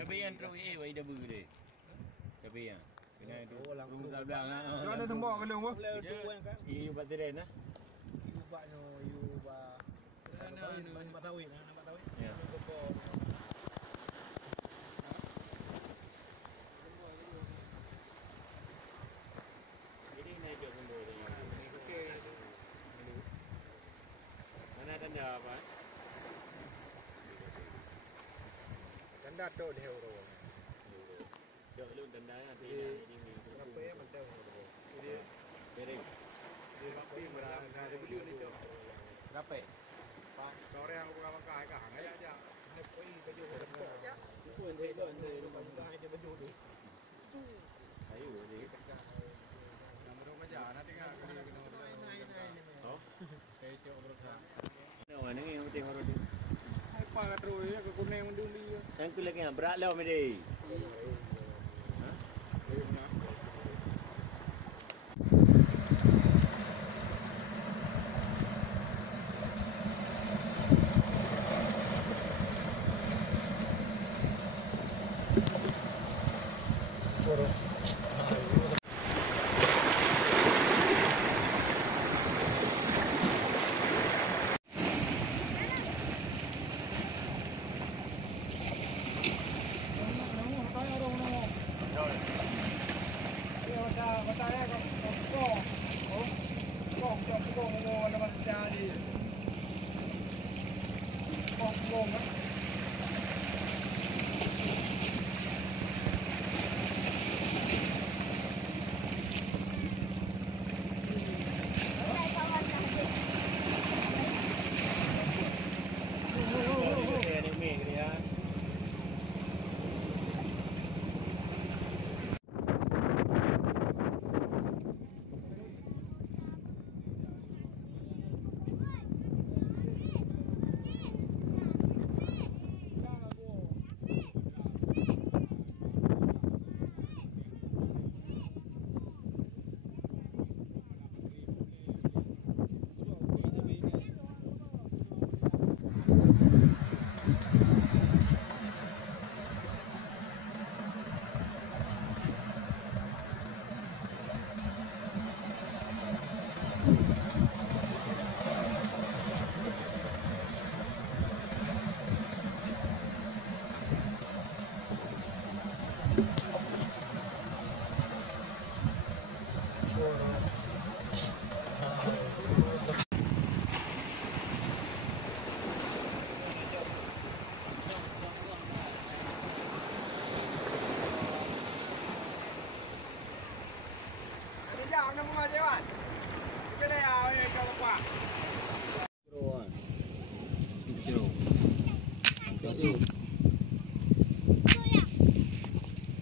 Cabai yang terus wai dah ber deh. Cabai yang. Kena tu. Belakang lah. Kau ada tembak ke lu? Iu buat teren lah. Iu buat no, iu buat. Nampak tawin, nampak tawin. Ya. Jadi naik ke benda ni. Okey. Mana tanda apa? Tanda tu dia euro. Jauh lu tanda nanti ini. Berapa ya macam euro? Dia bering. Dia tapi berapa dia beli ni tu. Berapa? Pak, sore yang aku kawan kai kah ngaya aja. Ni pergi baju berapa aja. Itu ande Dia baju tu. Ayo dia. Nomor aja nanti kan kena. Oh. Kayak cok berapa. Mana ni yang penting orang tu. Apa kat terus ya ke kuning mundur dia. Yang tu lagi yang berat lah mesti. Ha?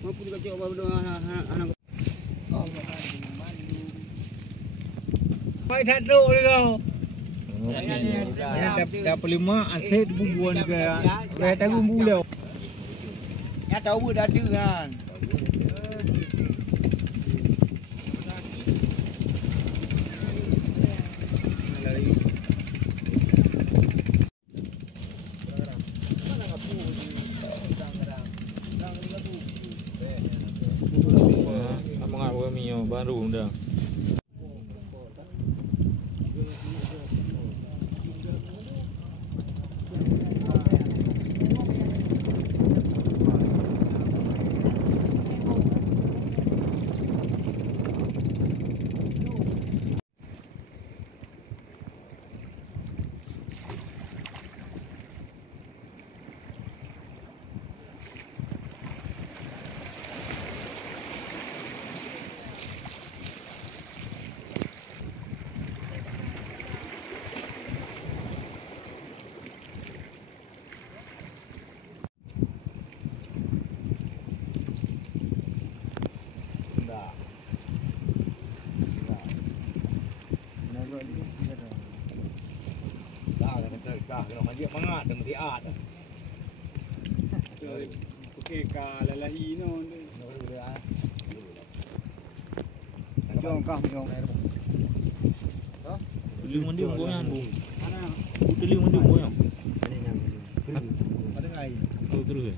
Mampu juga cakap apa anak. Mai tato ni kau. Dah pelima aset bubuan ke. Dah tahu bulau. Ya tahu dah ada kan. Baru dah. Dah, kalau dia mangat dengan dia ada. Okey lalahi no. Jom kah jom. Tuling mandi goyang bu. Mana? Tuling mandi goyang. Pada ngai. Oh terus.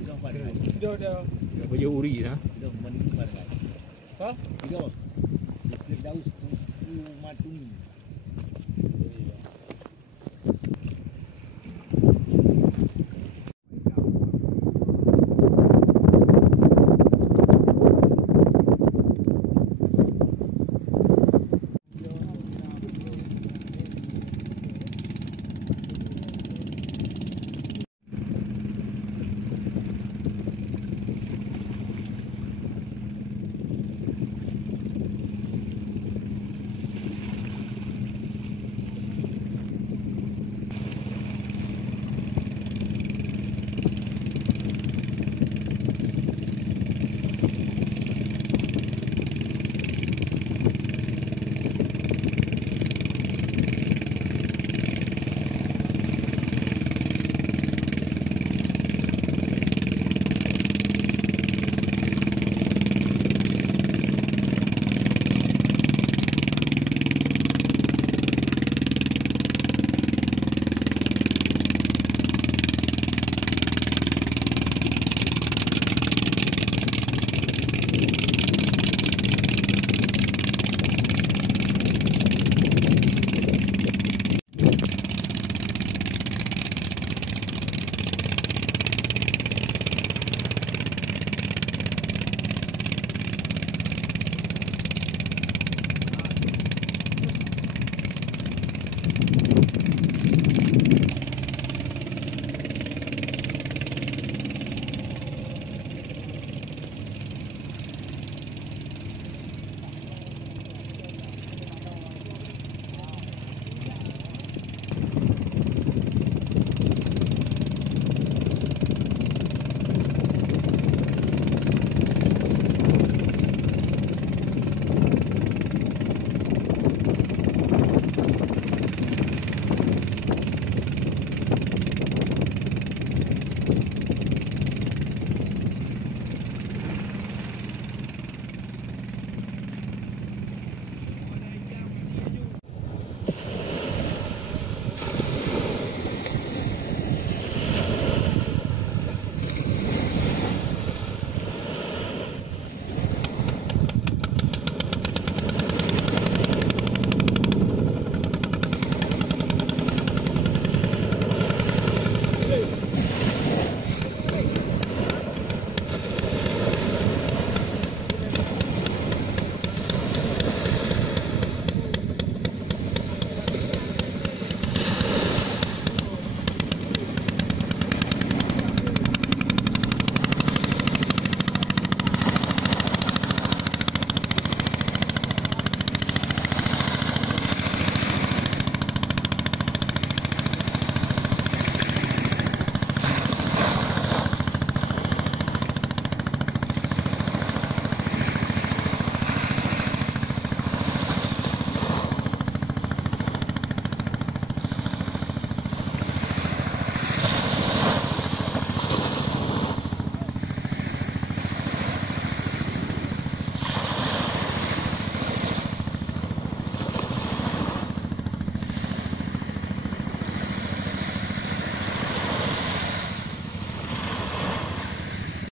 Jom pada ngai. Dah. Baju uri dah. Jom mandi pada ngai. Ha? Jom. Daus matung.